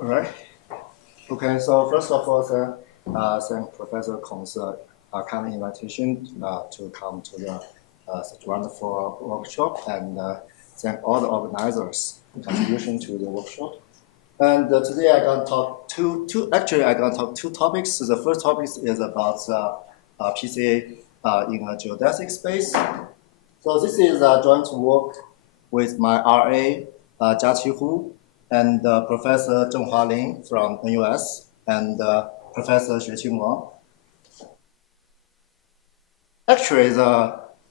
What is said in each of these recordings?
All right. Okay, so first of all, thank Professor Kong's kind invitation to come to the such wonderful workshop, and thank all the organizers' contribution to the workshop. And today I'm going to talk actually I'm going to talk two topics. So the first topic is about PCA in a geodesic space. So this is a joint work with my RA, Jiaqi Hu, and Professor Zhenghua Lin from NUS, and Professor Xueqing Wang. Actually,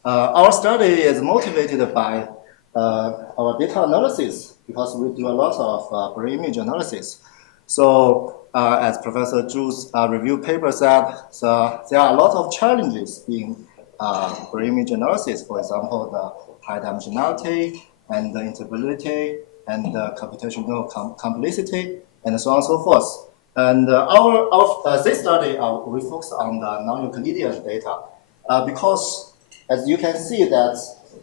our study is motivated by our data analysis because we do a lot of brain image analysis. So as Professor Zhu's review paper said, so there are a lot of challenges in brain image analysis. For example, the high dimensionality and the interpretability and the computational complexity and so on and so forth. And this study, we focus on the non-Euclidean data because, as you can see, that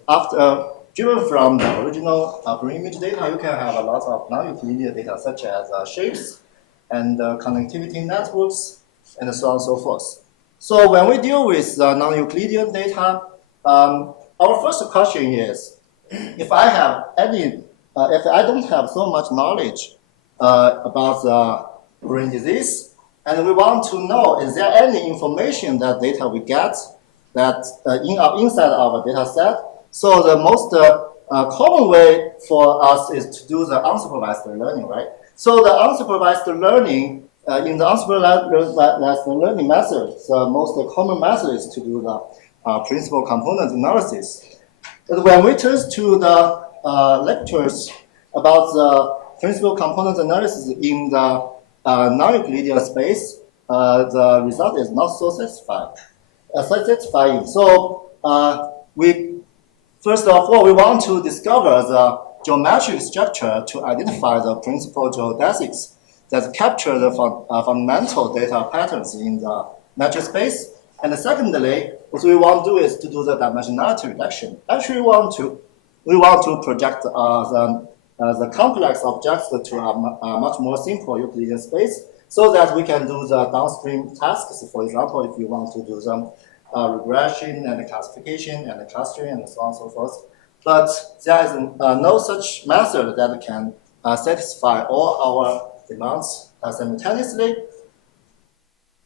after driven from the original brain image data, you can have a lot of non-Euclidean data such as shapes and connectivity networks and so on and so forth. So when we deal with non-Euclidean data, our first question is, if I have any, if I don't have so much knowledge about brain disease, and we want to know, is there any information that data we get that inside our data set? So the most common way for us is to do the unsupervised learning, right? So the unsupervised learning, in the unsupervised learning method, the most common method is to do the principal component analysis. But when we turn to the lectures about the principal component analysis in the non-Euclidean space, the result is not so satisfying. So first of all, we want to discover the geometric structure to identify the principal geodesics that capture the fundamental data patterns in the metric space. And secondly, what we want to do is to do the dimensionality reduction. Actually, we want to project the complex objects to a much more simple Euclidean space, so that we can do the downstream tasks. For example, if you want to do some regression and classification and clustering and so on and so forth. But there is no such method that can satisfy all our demands simultaneously.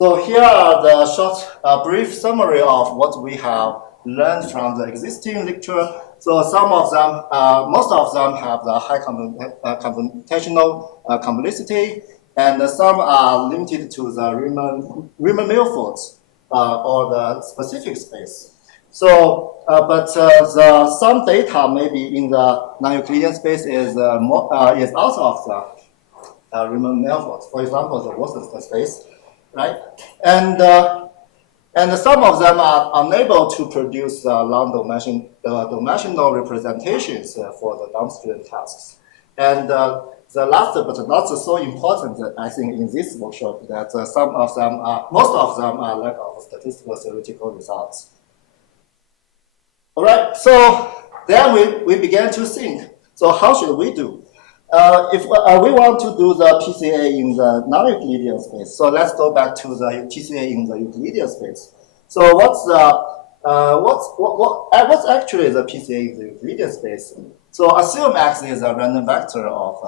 So here are the short, brief summary of what we have learned from the existing literature. So some of them, most of them have the high computational complexity, and some are limited to the Riemann-Milford or the specific space. So, some data maybe in the non-Euclidean space is out of the Riemann-Milford. For example, the Worcester space, right? And some of them are unable to produce long dimensional representations for the downstream tasks. And the last but not so important, I think, in this workshop, that most of them are lack of statistical theoretical results. All right, so then we began to think, so how should we do? If we want to do the PCA in the non-Euclidean space, so let's go back to the PCA in the Euclidean space. So what's actually the PCA in the Euclidean space? So assume X is a random vector of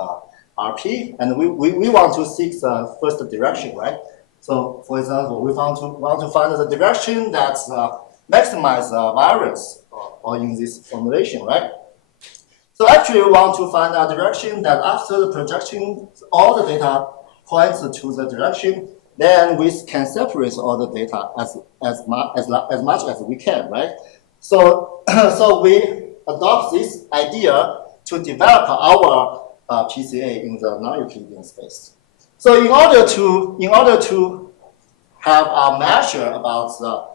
RP, and we want to seek the first direction, right? So for example, we want to find the direction that maximizes variance, or in this formulation, right? So actually, we want to find a direction that after the projection, all the data points to the direction, then we can separate all the data as much as we can, right? So, so we adopt this idea to develop our PCA in the non-Euclidean space. So in order to have a measure about the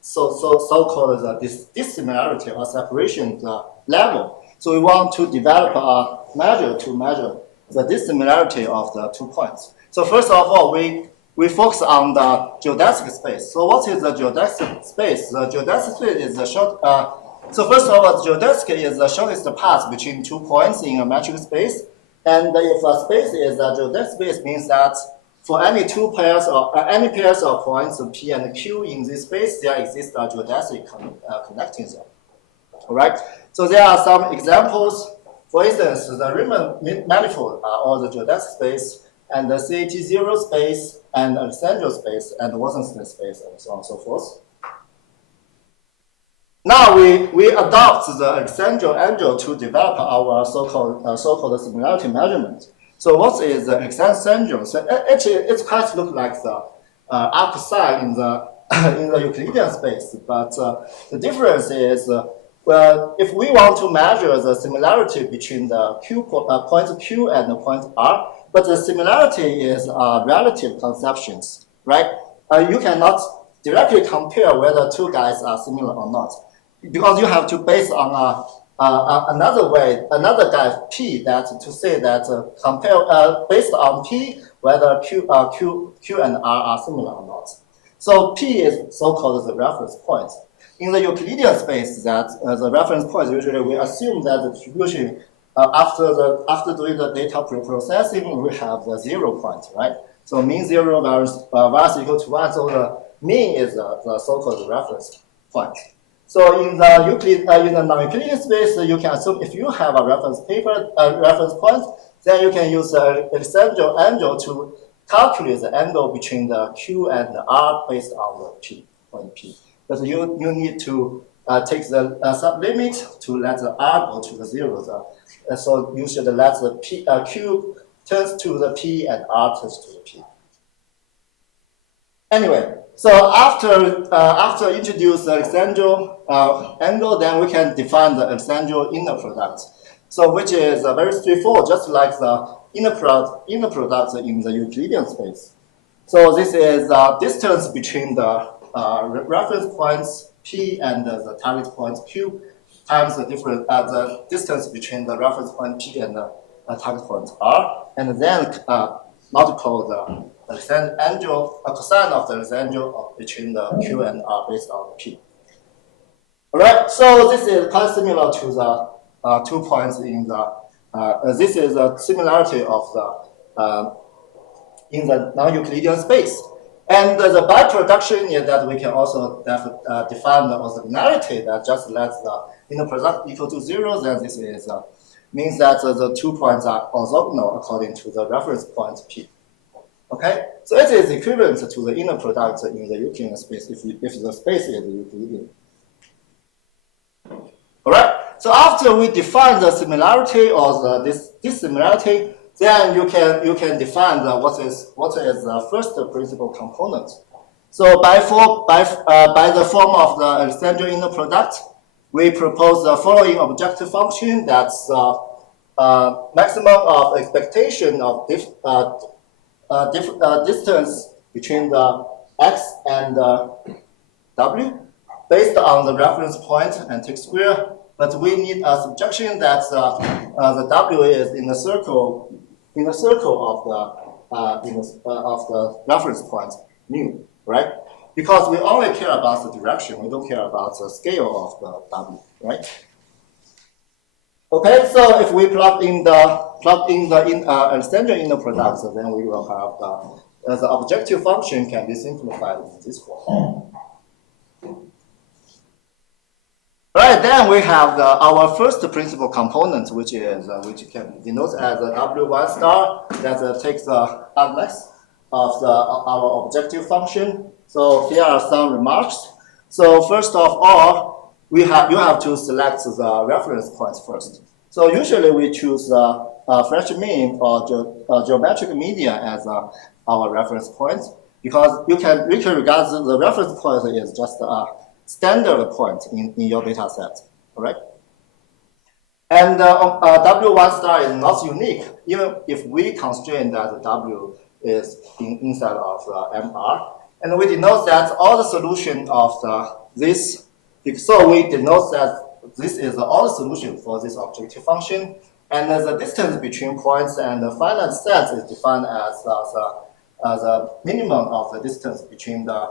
so-called the dissimilarity or separation level, so we want to develop a measure to measure the dissimilarity of the 2 points. So first of all, we focus on the geodesic space. So what is the geodesic space? The geodesic space is the short. So first of all, the geodesic is the shortest path between 2 points in a metric space, And if a space is a geodesic space, means that for any two pairs or any pairs of points P and Q in this space, there exists a geodesic connecting them. All right. So there are some examples. For instance, the Riemann manifold are all the geodesic space, and the CAT0 space, and Alexandria space, and Wasserstein space, and so on and so forth. Now we adopt the Alexandria angle to develop our so-called similarity measurement. So what is the Alexandria? So actually, it quite looks like the arc sine in the in the Euclidean space, but the difference is well, if we want to measure the similarity between the point Q and the point R, but the similarity is relative conceptions, right? You cannot directly compare whether two guys are similar or not, because you have to base on another way, another guy P, that to say that compare based on P whether Q and R are similar or not. So P is so-called the reference point. In the Euclidean space, that the reference point, usually we assume that the distribution after doing the data pre-processing, we have the 0 point, right? So mean 0 varies equal to 1. So the mean is the so-called reference point. So in the non-Euclidean space, you can assume if you have a reference point, then you can use the Alexandria angle to calculate the angle between the Q and the R based on the P, point P. But you need to take the sublimit to let the R go to the 0. So you should let the Q turns to the P and R turns to the P. Anyway, so after introduce the Alexandria angle, then we can define the Alexandria inner product. So which is very straightforward, just like the inner product in the Euclidean space. So this is the distance between the reference points P and the target point Q times the distance between the reference point P and the target point R, and then multiply the cosine of the Alexandria between the Q and R based on the P. All right, so this is quite similar to the 2 points in the. This is a similarity of the in the non-Euclidean space. And the byproduction is that we can also define the orthogonality that just lets the inner product equal to 0. Then this is means that the 2 points are orthogonal according to the reference point P. Okay, so it is equivalent to the inner product in the Euclidean space if the space is Euclidean. All right. So after we define the similarity or this dissimilarity, then you can define what is the first principal component. So by the form of the Alexandria inner product, we propose the following objective function. That's maximum of expectation of distance between the x and w based on the reference point and T square. But we need a subjection that the w is in the circle of the reference point mu, right? Because we only care about the direction, we don't care about the scale of the w, right? Okay, so if we plug in the Alexandria inner product, then we will have the objective function can be simplified in this form. Right, then we have our first principal component, which can denote as a W1 star that takes the argmax of our objective function. So here are some remarks. So first of all, you have to select the reference points first. So usually we choose French mean or geometric median as our reference point, because we can regard the reference point is just a standard point in your data set, all right? And W1 star is not unique, even if we constrain that the W is inside of the MR. And we denote that all the solution of this, so we denote that this is all the solution for this objective function. And the distance between points and the finite set is defined as the minimum of the distance between the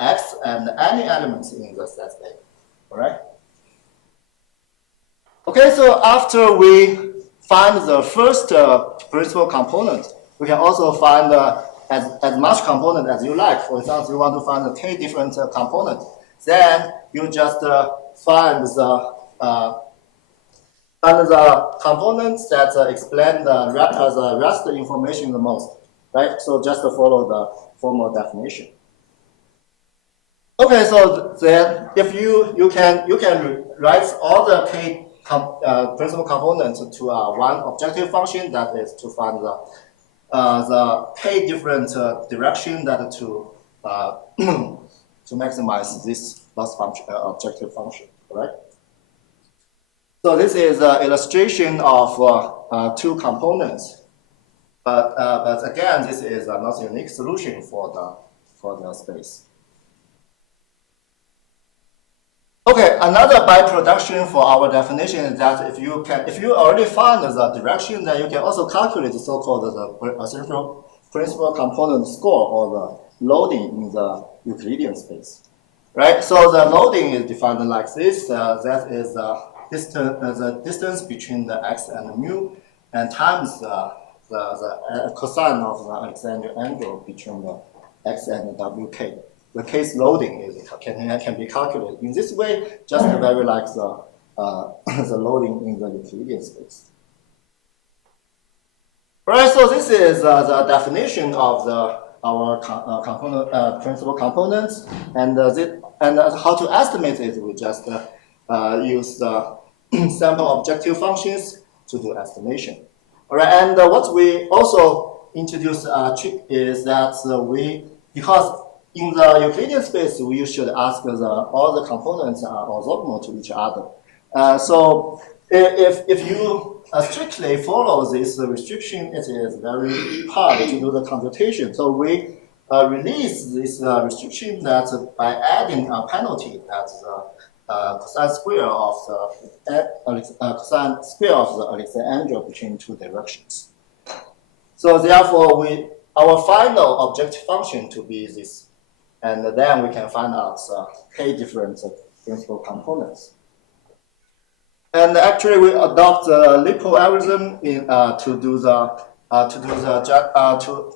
x and any elements in the set space, all right? Okay, so after we find the first principal component. We can also find as much component as you like. For example, you want to find 10 different components. Then you just find the components that explain the rest information the most, right? So just follow the formal definition. Okay, so then if you can write all the k principal components to one objective function, that is to find the k different direction that to to maximize this loss function objective function, correct? So this is an illustration of two components, but again, this is not a unique solution for the space. Okay, another byproduction for our definition is that if you already find the direction, then you can also calculate the so-called the principal component score, or the loading in the Euclidean space, right? So the loading is defined like this. That is the distance between the x and the mu, and times the cosine of the Alexander angle between the x and the wk. The case loading can be calculated in this way, just very like the loading in the Euclidean space. Right. So this is the definition of our principal components, and how to estimate it. We just use the sample objective functions to do estimation. All right. And what we also introduce trick is that because in the Euclidean space, we should ask all the components are orthogonal to each other. So if you strictly follow this restriction, it is very hard to do the computation. So we release this restriction that by adding a penalty, that's the cosine square of the Alexander between two directions. So therefore, our final objective function to be this. And then we can find out k different principal components. And actually, we adopt the LIPO algorithm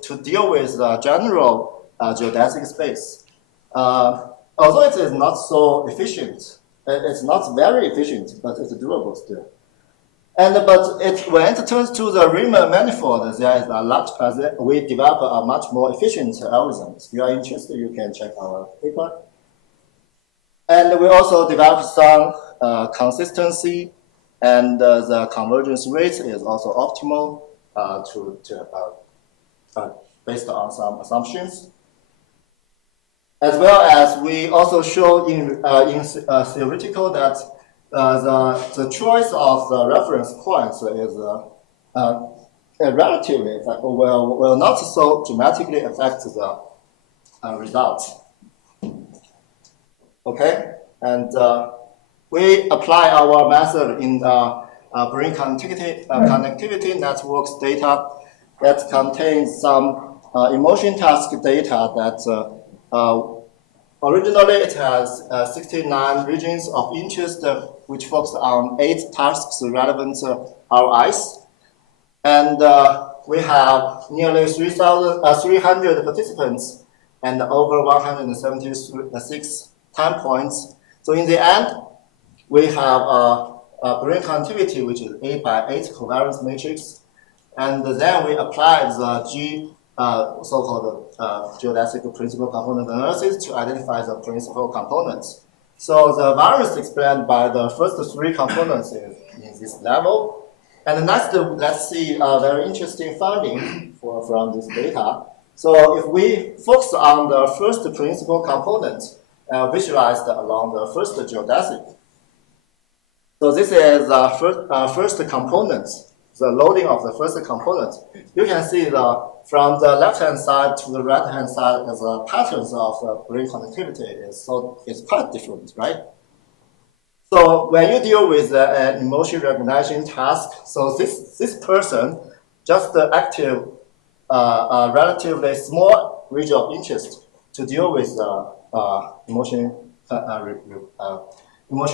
to deal with the general geodesic space. Although it is not so efficient, it's not very efficient, but it's doable still. But when it turns to the Riemann manifold, there is a lot. We develop a much more efficient algorithm. If you are interested, you can check our paper. And we also develop some consistency, and the convergence rate is also optimal based on some assumptions. As well as we also show in theoretical that the choice of the reference points is relatively will not so dramatically affect the results. Okay, and we apply our method in brain connectivity networks data that contains some emotion task data that originally it has 69 regions of interest which focus on 8 tasks relevant to our eyes. And we have nearly 300 participants and over 176 time points. So in the end, we have a brain connectivity, which is 8x8 covariance matrix. And then we apply the so-called geodesic principal component analysis to identify the principal components. So the variance explained by the first 3 components is in this level. And next, let's see a very interesting finding from this data. So if we focus on the first principal component visualized along the first geodesic. So this is the first component, the loading of the first component. You can see from the left-hand side to the right-hand side, the patterns of brain connectivity is quite different, right? So when you deal with an emotion recognition task, so this person just active a relatively small region of interest to deal with emotion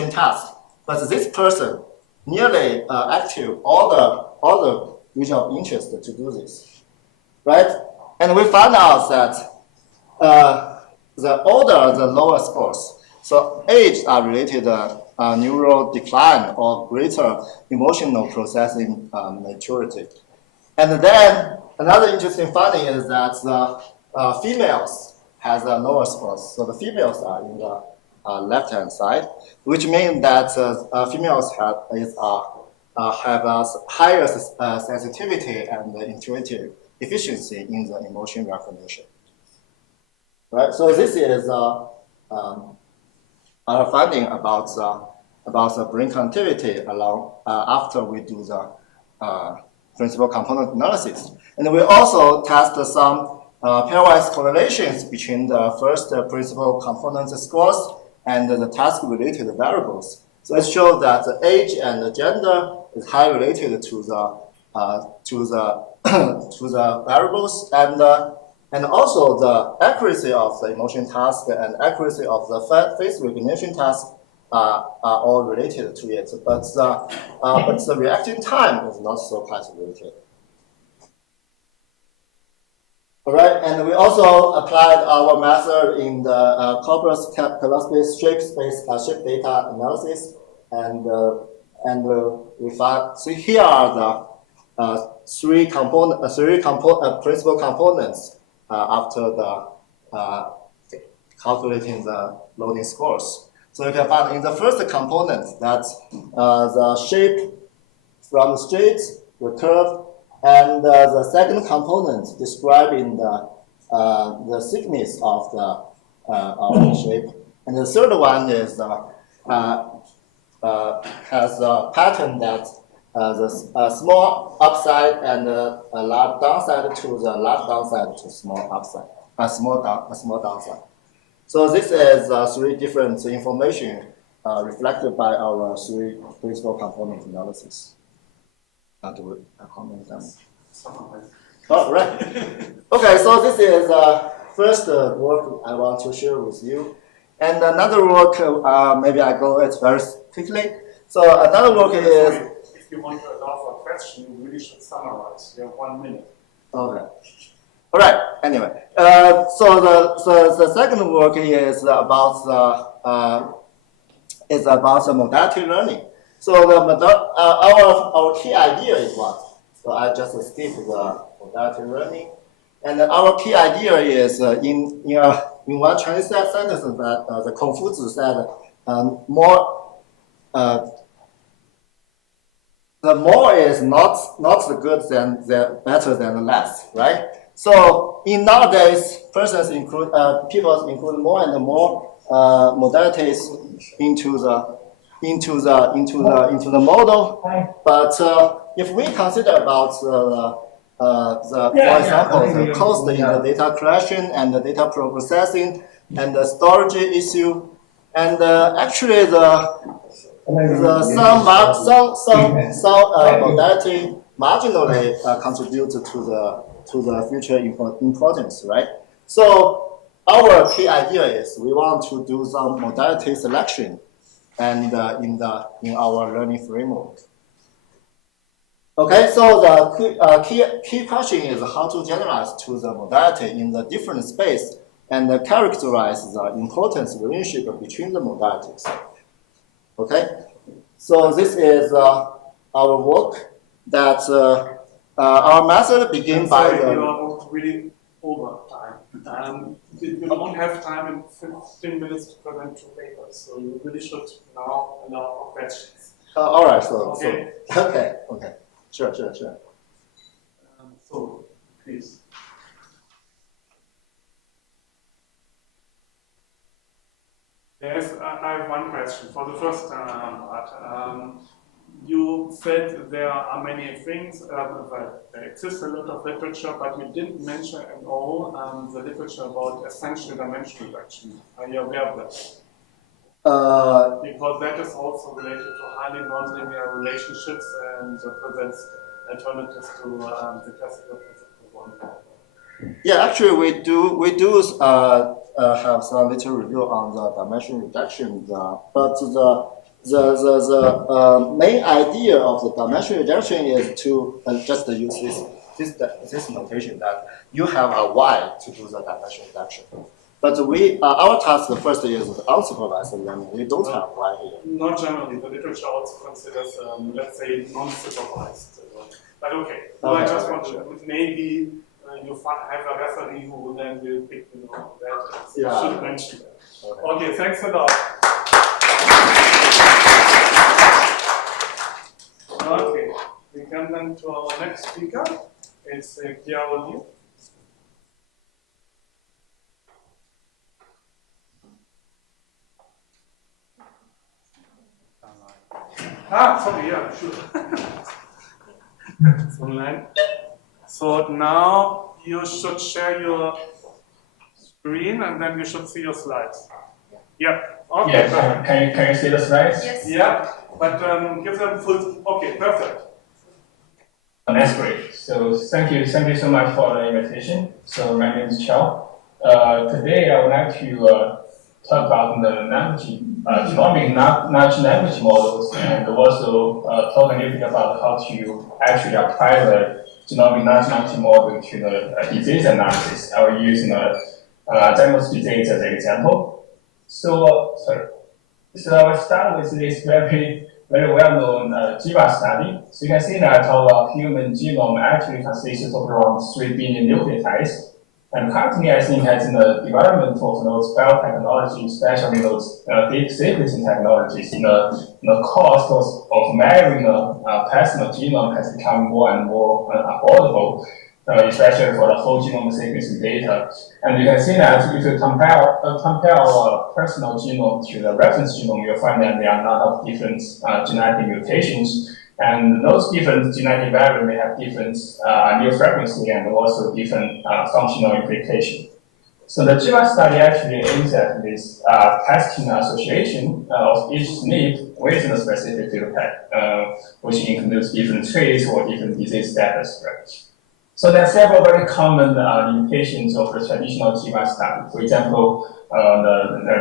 task. But this person nearly active all the other region of interest to do this, right? And we found out that the older, the lower scores. So age are related neural decline or greater emotional processing maturity. And then another interesting finding is that the females has a lower scores. So the females are in the left-hand side, which means that females have a higher sensitivity and intuitive efficiency in the emotion recognition. Right. So this is our finding about the brain connectivity along after we do the principal component analysis, and we also test some pairwise correlations between the first principal component scores and the task-related variables. So it shows that the age and the gender is highly related to the variables, and also the accuracy of the emotion task and accuracy of the face recognition task are all related to it, but the reacting time is not so quite related. All right, and we also applied our method in the corpus callospace shape data analysis, and we found. So here are the three principal components after the calculating the loading scores. So you can find in the first component that the shape from the straight, the curve, and the second component describing the thickness of the shape. And the third one is has a pattern that the small upside and a large downside to the large downside to small upside, a small downside. So this is three different information reflected by our three principal component analysis. Do we comment them? Oh, right. Okay, so this is first work I want to share with you. And another work, maybe I go it very quickly. So another work is... If you want to allow for a question, you really should summarize. You have 1 minute. Okay. All right. Anyway, so the second work is about the modality learning. So our key idea is what? So I just skip the modality learning, and our key idea is in one Chinese sentence that the Confucius said the more is not the good than the better than the less, right? So in nowadays, people include more and more modalities into the model. But if we consider about for example, the cost in the data collection and the data processing and the storage issue, and actually some modality marginally contribute to the future importance, right? So our key idea is we want to do some modality selection, and in our learning framework. Okay, so the key question is how to generalize to the modality in the different space and characterize the importance relationship between the modalities. Okay, so this is our work that our method begins by the... You are really over time. You don't have time in 15 minutes to present two papers, so you really should now allow for questions. All right, Okay. Okay. Sure. So, please. Yes, I have one question. For the first part, you said there are many things, there exists a lot of literature, but you didn't mention at all the literature about essential dimension reduction. Are you aware of that? Because that is also related to highly nonlinear relationships and presents alternatives to the classical principle one. Yeah, actually, we do have some little review on the dimension reduction, but the main idea of the dimensional reduction is to just use this notation that you have a y to do the dimensional reduction. But our task the first is unsupervised learning. We don't have y here. Not generally. The literature also considers, let's say, non-supervised. But okay. Well, I just want to maybe you have a referee who then will pick, that. Yeah. Should mention that. Okay. Thanks a lot. Okay. We come then to our next speaker. It's Geodesic. Sorry, yeah, sure. It's online. So now you should share your screen and then you should see your slides. Yeah. Okay. Yeah. Can you see the slides? Yes. Yeah. But give them full. Okay. Perfect. That's great. So thank you so much for the invitation. So my name is Chao. Today I would like to talk about the genomic large language models, and also talk a little bit about how to actually apply the genomic large language model to the disease analysis. I will use Alzheimer's disease as an example. So I will start with this very well-known GWAS study. So you can see that our human genome actually consists of around 3 billion nucleotides. And currently, I think as in the development of those biotechnology, especially those deep sequencing technologies, the cost of measuring a personal genome has become more and more affordable, especially for the whole genome sequencing data. And you can see that if you compare our personal genome to the reference genome, you'll find that there are a lot of different genetic mutations. And those different genetic variants may have different allele frequency and also different functional implication. So the GWAS study actually aims at this testing association of each SNP with a specific phenotype, which includes different traits or different disease status. Right? So there are several very common limitations of the traditional GWAS study. For example,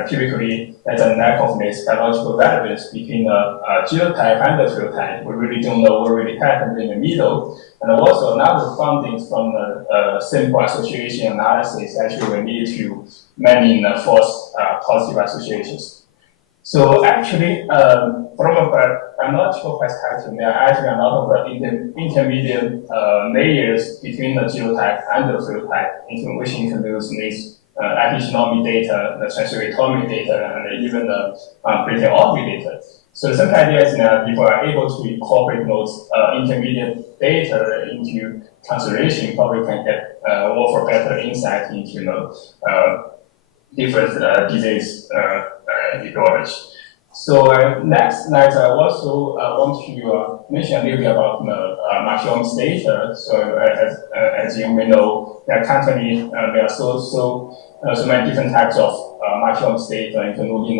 typically there's a lack of this biological relevance between the genotype and the phenotype. We really don't know what really happened in the middle. And also another findings from the simple association analysis actually will lead to many false positive associations. So actually, from a biological perspective, there are actually a lot of intermediate layers between the genotype and the phenotype, which includes these epigenomic data, the transcriptomic data, and even the proteomic data. So the simple idea is that people are able to incorporate those intermediate data into consideration, probably can get offer better insight into different disease etiology. So next slide, I also want to mention a little bit about the multiomics data. So as you may know, there are so many different types of multiomics data, including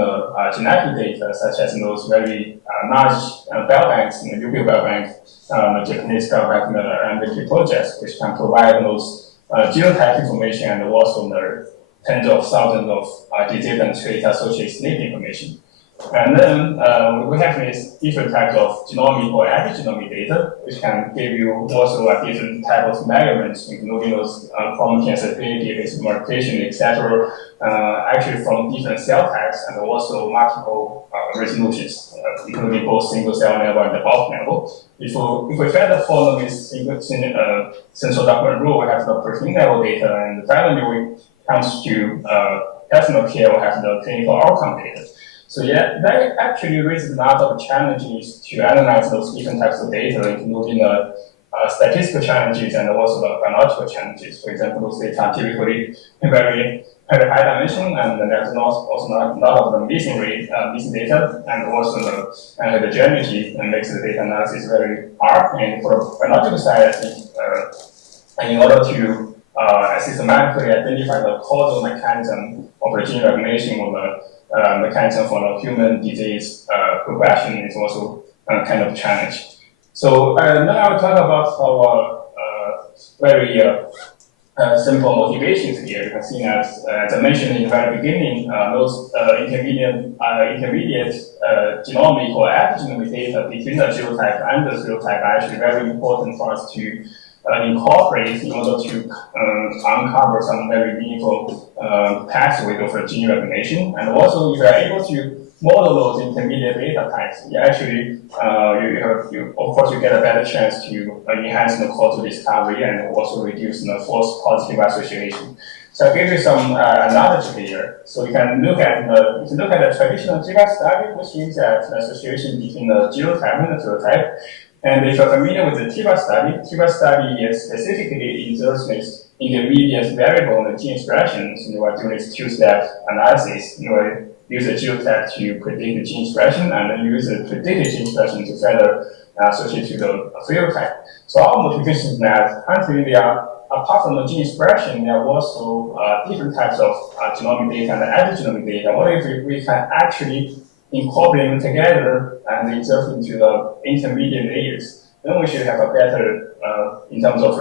genetic data, such as those very large biobanks, the European biobank, the Japanese biobank, and the projects, which can provide those genotype information and also the tens of thousands of disease and trait associated SNP information. And then we have these different types of genomic or epigenomic data, which can give you also a different type of measurements, including those chromatin sensitivity, basic multiplication, etc. Actually from different cell types and also multiple resolutions, including both single cell level and the bulk level. If we further follow this central dogma rule, we have the protein level data, and finally we comes to personal care, we have the clinical outcome data. So yeah, that actually raises a lot of challenges to analyze those different types of data, including statistical challenges and also the biological challenges. For example, those data are typically very high dimension, and there's also a lot of the missing data, and also the heterogeneity makes the data analysis very hard. And for the biological side, I think in order to systematically identify the causal mechanism of the gene regulation or the mechanism for the human disease progression is also kind of a challenge. So now I'll talk about our very simple motivations here. You can see that, as I mentioned in the very beginning, those intermediate genomic or epigenomic data between the genotype and the phenotype are actually very important for us to incorporate in order to uncover some very meaningful pathway of gene recognition. And also, if you are able to model those intermediate data types, you actually, of course, you get a better chance to enhance the causal discovery and also reduce the false positive association. So I'll give you some analogy here. So you can look at the traditional GBAC study, which means that the association between the genotype and the phenotype. And if you're familiar with the TIVA study is specifically inserts this intermediate variable in the gene expression. So you are doing this two-step analysis. You will use the genotype to predict the gene expression, and then use the predicted gene expression to further associate to the phenotype. So our motivation is that currently apart from the gene expression, there are also different types of genomic data and epigenomic data. What if we can actually incorporate them together and insert into the intermediate layers? Then we should have a better, in terms of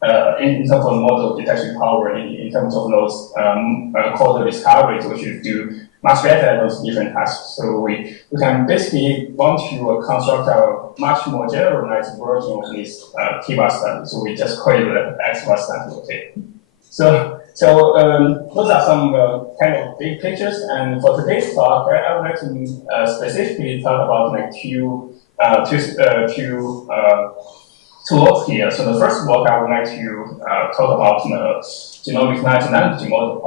model detection power, in terms of those causal discoveries, we should do much better at those different tasks. So we can basically want to construct a much more generalized version of this TIVA study. So we just call it the XVA study. Okay. So those are some kind of big pictures. And for today's talk, I would like to specifically talk about like two works here. So the first work I would like to talk about the genomic natural language model,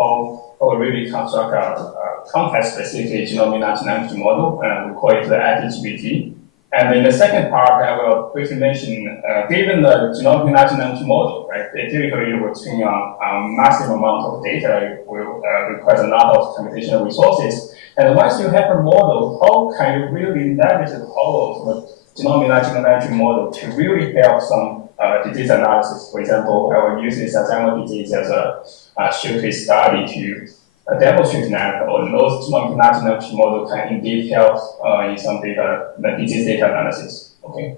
how we really construct a context-specific genomic natural language model, and we call it the IPGPT. And in the second part, I will briefly mention, given the genomic natural language model, right, it typically will train on a massive amount of data. It will require a lot of computational resources. And once you have a model, how can you really leverage the power of the genomic natural language model to really help some disease analysis? For example, I will use this Alzheimer's disease as a showcase study to demonstrate that those genomic natural language model can indeed help in some data, the disease data analysis. Okay.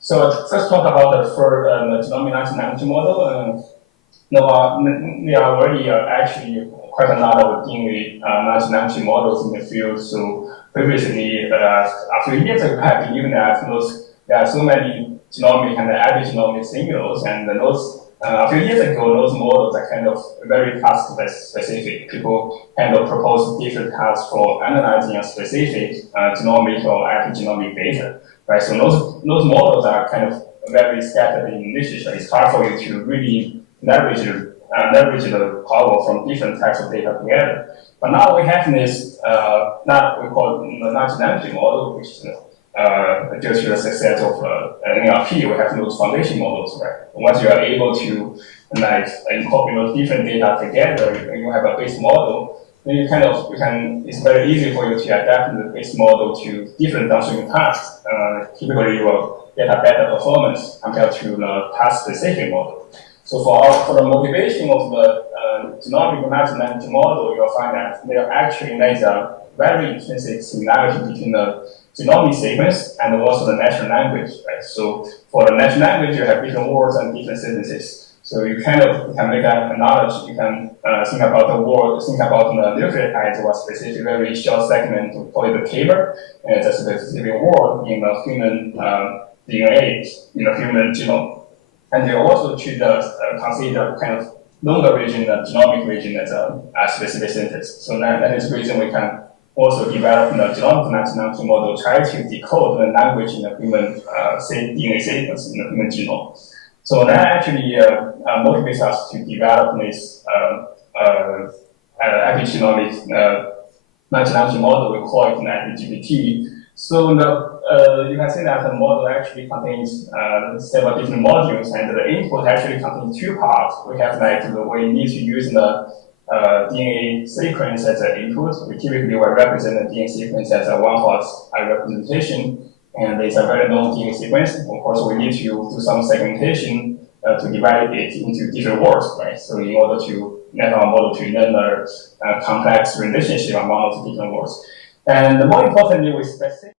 So first talk about the genomic natural language model. There are already actually quite a lot of DNA natural language models in the field. So previously, a few years ago, I believe that there are so many genomic and epigenomic signals, and those a few years ago, those models are kind of very task specific. People kind of propose different tasks for analyzing a specific genomic or epigenomic data, right? So those models are kind of very scattered in literature. It's hard for you to really leverage the power from different types of data together. But now we have this, that we call the natural language model, which is due to the success of NLP, we have those foundation models, right? Once you are able to incorporate those different data together, you have a base model, then it's very easy for you to adapt the base model to different downstream tasks. Typically, you will get a better performance compared to the task-specific model. So for the motivation of the genomic natural language model, you'll find that there actually is a very intrinsic similarity between the genomic sequence and also the natural language, right? So for the natural language, you have different words and different sentences. So you can make an analogy. You can think about the word, think about the nucleotides or a specific very short segment, we call it the taper, and it's a specific word in the human DNA, in the human genome. And you also choose consider kind of longer region, the genomic region as a specific sentence. So that is the reason we can also develop the genomic natural language model, try to decode the language in the human DNA sequence in the human genome. So that actually motivates us to develop this epigenomic natural language model. We call it an IPGPT. So you can see that the model actually contains several different modules, and the input actually contains two parts. We have we need to use the DNA sequence as an input. We typically will represent the DNA sequence as a one-hot representation, and it's a very long DNA sequence. Of course, we need to do some segmentation to divide it into different words, right? So in order to let our model to learn a complex relationship among those different words. And more importantly, we specify